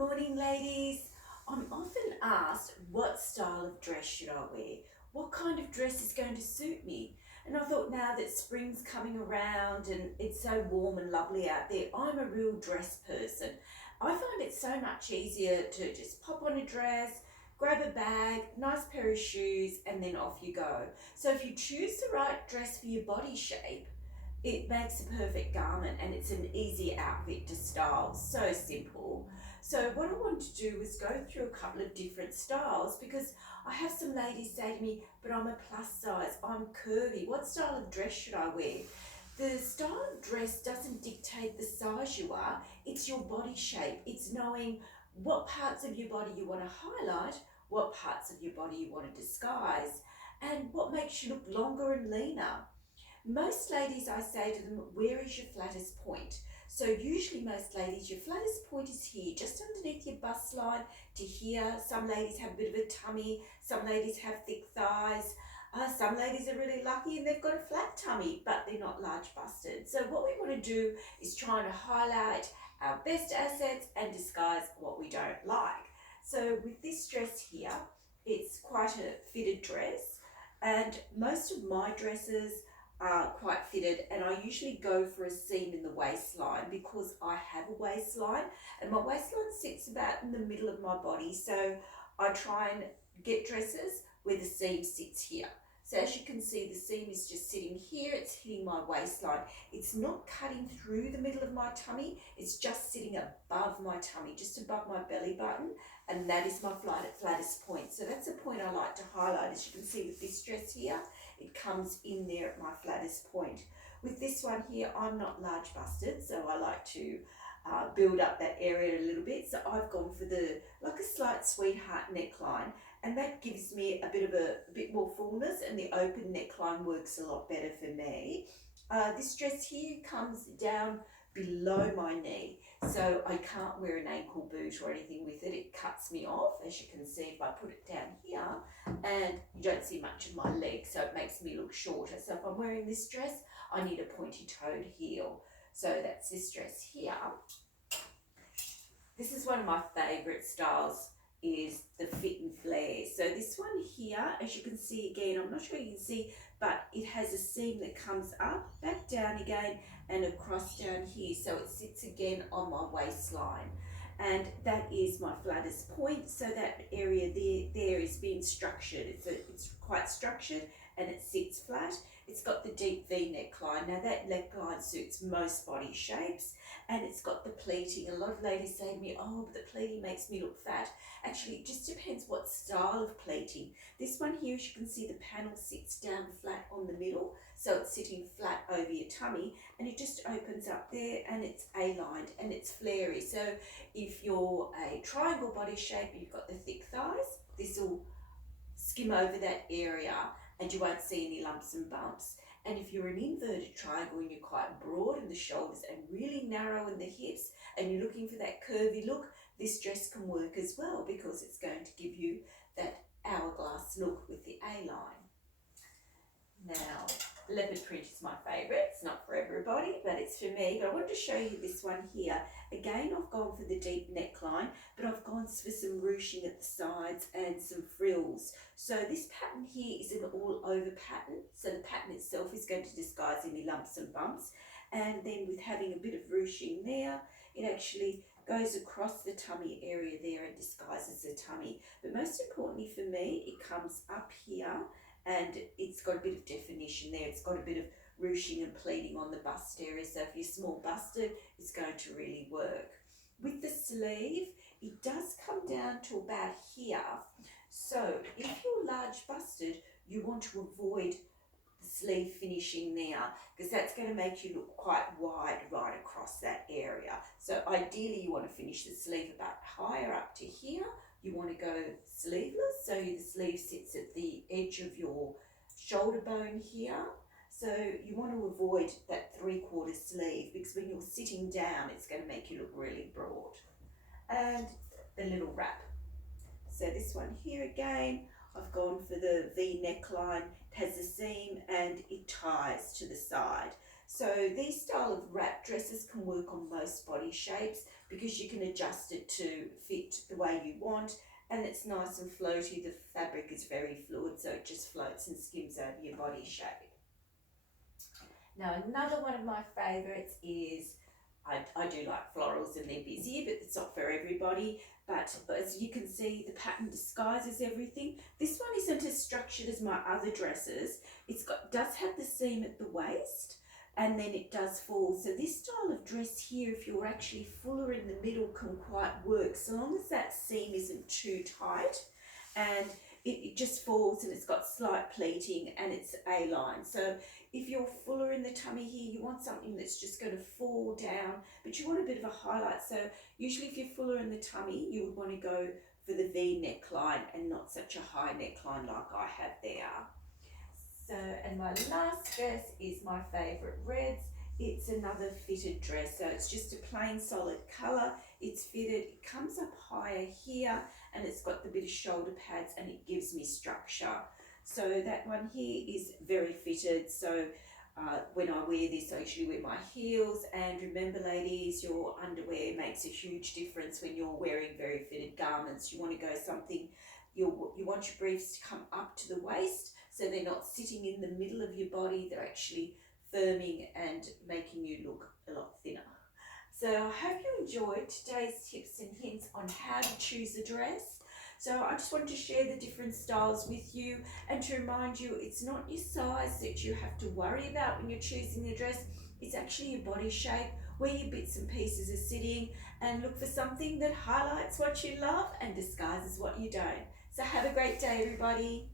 morning, ladies. I'm often asked what style of dress should I wear? What kind of dress is going to suit me? And I thought now that spring's coming around and it's so warm and lovely out there, I'm a real dress person. I find it so much easier to just pop on a dress, grab a bag, nice pair of shoes, and then off you go. So if you choose the right dress for your body shape, it makes a perfect garment and it's an easy outfit to style. So simple. So what I wanted to do was go through a couple of different styles because I have some ladies say to me, but I'm a plus size, I'm curvy, what style of dress should I wear? The style of dress doesn't dictate the size you are, it's your body shape. It's knowing what parts of your body you want to highlight, what parts of your body you want to disguise, and what makes you look longer and leaner. Most ladies, I say to them, where is your flattest point? So usually most ladies, your flattest point is here, just underneath your bust line to here. Some ladies have a bit of a tummy, some ladies have thick thighs, some ladies are really lucky and they've got a flat tummy, but they're not large busted. So what we want to do is try to highlight our best assets and disguise what we don't like. So with this dress here, it's quite a fitted dress, and most of my dresses are quite fitted, and I usually go for a seam in the waistline because I have a waistline and my waistline sits about in the middle of my body, so I try and get dresses where the seam sits here. So as you can see, the seam is just sitting here, it's hitting my waistline. It's not cutting through the middle of my tummy, it's just sitting above my tummy, just above my belly button, and that is my flattest point. So that's a point I like to highlight. As you can see with this dress here, it comes in there at my flattest point. With this one here, I'm not large busted, so I like to build up that area a little bit. So I've gone for like a slight sweetheart neckline, and that gives me a bit more fullness, and the open neckline works a lot better for me. This dress here comes down below my knee, so I can't wear an ankle boot or anything with it. It cuts me off, as you can see if I put it down here, and you don't see much of my leg, so it makes me look shorter. So if I'm wearing this dress, I need a pointy-toed heel. So that's this dress here. This is one of my favourite styles, is the fit and flare. So this one here, as you can see again, I'm not sure you can see, but it has a seam that comes up, back down again, and across down here. So it sits again on my waistline. And that is my flattest point. So that area there is being structured. It's quite structured and it sits flat. It's got the deep V neckline. Now that neckline suits most body shapes, and it's got the pleating. A lot of ladies say to me, oh, but the pleating makes me look fat. Actually, it just depends what style of pleating. This one here, as you can see, the panel sits down flat on the middle, so it's sitting flat over your tummy, and it just opens up there, and it's A-lined and it's flary. So if you're a triangle body shape, you've got the thick thighs, this will skim over that area and you won't see any lumps and bumps. And if you're an inverted triangle and you're quite broad in the shoulders and really narrow in the hips and you're looking for that curvy look, this dress can work as well because it's going to give you that hourglass look with the A-line. Now, leopard print is my favourite. It's not for everybody, but it's for me. But I wanted to show you this one here. Again, I've gone for the deep neckline, but I've gone for some ruching at the sides and some frills. So this pattern here is an all-over pattern. So the pattern itself is going to disguise any lumps and bumps. And then with having a bit of ruching there, it actually goes across the tummy area there and disguises the tummy. But most importantly for me, it comes up here, and it's got a bit of definition there. It's got a bit of ruching and pleating on the bust area, so if you're small busted, it's going to really work. With the sleeve, it does come down to about here. So if you're large busted, you want to avoid the sleeve finishing there because that's going to make you look quite wide right across that area. So ideally you want to finish the sleeve about higher up to here. You want to go sleeveless, so the sleeve sits at the edge of your shoulder bone here. So you want to avoid that 3/4 sleeve because when you're sitting down, it's going to make you look really broad. And the little wrap. So this one here again, I've gone for the V neckline. It has a seam and it ties to the side. So these style of wrap dresses can work on most body shapes because you can adjust it to fit the way you want, and it's nice and floaty. The fabric is very fluid, so it just floats and skims over your body shape. Now another one of my favourites is, I do like florals and they're busy, but it's not for everybody. But as you can see, the pattern disguises everything. This one isn't as structured as my other dresses. Does have the seam at the waist, and then it does fall. So this style of dress here, if you're actually fuller in the middle, can quite work, so long as that seam isn't too tight, and it just falls, and it's got slight pleating and it's A-line. So if you're fuller in the tummy here, you want something that's just going to fall down, but you want a bit of a highlight. So usually if you're fuller in the tummy, you would want to go for the V neckline and not such a high neckline like I have there. So, and my last dress is my favourite reds. It's another fitted dress, so it's just a plain solid colour. It's fitted, it comes up higher here, and it's got the bit of shoulder pads, and it gives me structure. So that one here is very fitted. So when I wear this, I usually wear my heels. And remember, ladies, your underwear makes a huge difference when you're wearing very fitted garments. You want to go something, you want your briefs to come up to the waist, so they're not sitting in the middle of your body. They're actually firming and making you look a lot thinner. So I hope you enjoyed today's tips and hints on how to choose a dress. So I just wanted to share the different styles with you, and to remind you, it's not your size that you have to worry about when you're choosing a dress. It's actually your body shape, where your bits and pieces are sitting, and look for something that highlights what you love and disguises what you don't. So have a great day, everybody.